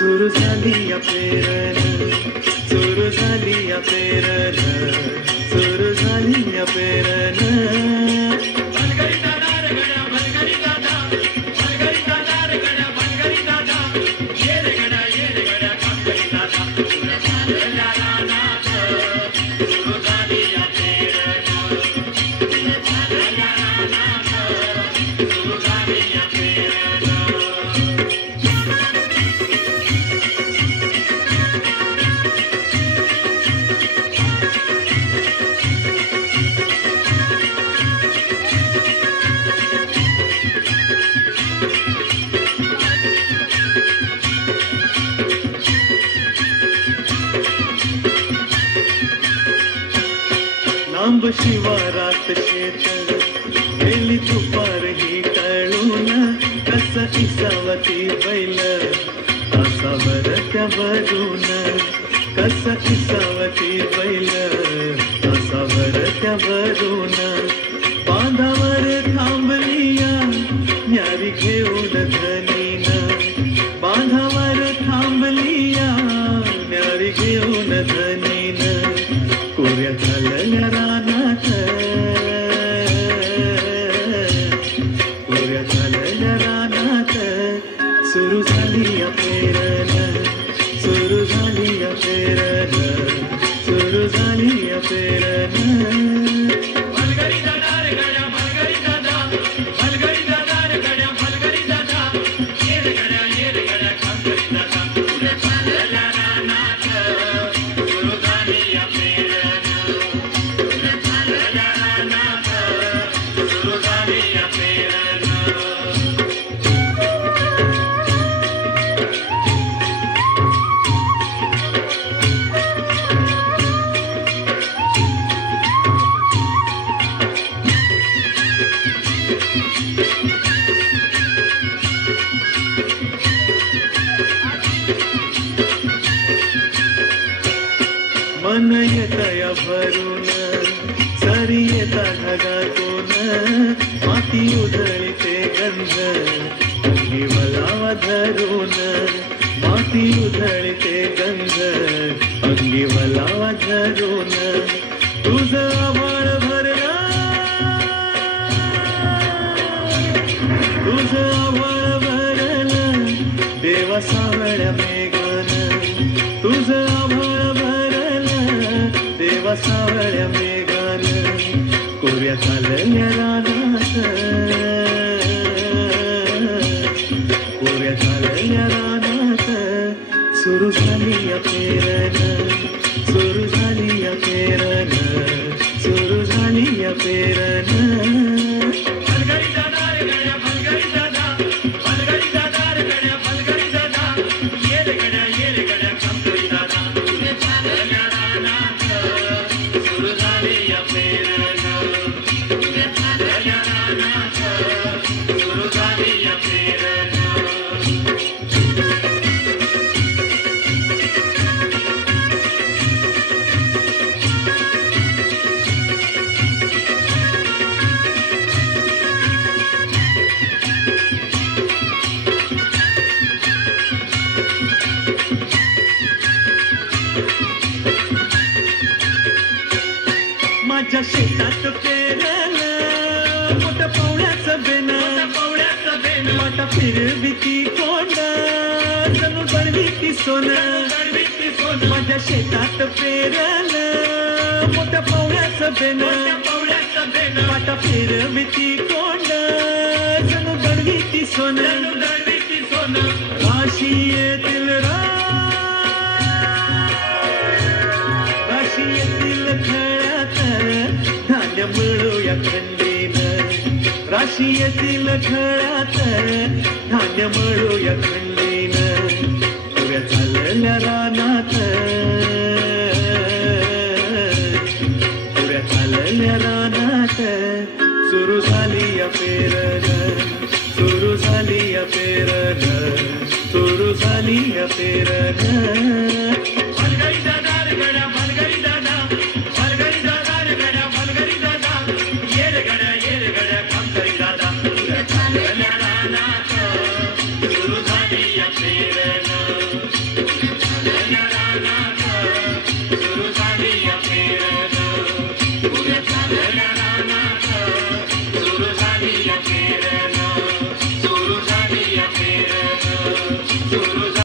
सुरू झाली या प्रेरण, सुरू झाली या प्रेरण, सुरू झाली या प्रेरण. लांब शिवारात शेत गेली दुपार ही टळून, कस इसावती बैल असावर त्यावरून, कस इसावती बैल असावर त्यावरून. बांधावर थांबलिया न्यारी घेऊन धनीन, बांधावर थांबलिया न्यारी घेऊन धनीन. कोऱ्या झालेल्या रानात, कोऱ्या झालेल्या रानात सुरू झाली या पेरण, सुरू झाली या पेरण, सुरू झाली या पेरण. मन येतया भरून, सरी येता ढगातून, माती उधळते गंध अंगी वलावा धरून, माती उधळते गंध अंगी वलावा धरून. तुझं आभाळ भरला, तुझं आभाळ भरलं देवा सावळ्या मेघन, तुझं आभाळ भरलं देवा सावळ्या मेघन. कोऱ्या झालेल्या रानात, कोऱ्या झालेल्या रानात सुरू झाली या पेरण, सुरू झाली या पेरण, सुरू झाली या पेरण. माझ्या शेतात पेरलं मोठ्या पावळ्याचं बेन, वाटा फिरविती कोंड जणू बडवीती सोनं. माझ्या शेतात पेरलं मोठ्या पावळ्याचं बेन वाटा फिरविती कोंड जणू दडवीती सोनं राशी येतील खळ्यात धान्य मिळूया खंडीनं राशी येतील खळ्यात धान्य मिळूया खंडीनं पुऱ्या चालल्या रानात पुऱ्या चालल्या रानात सुरू झाली या पेरण सुरू झाली या पेरण सुरू झाली या पेरण Suru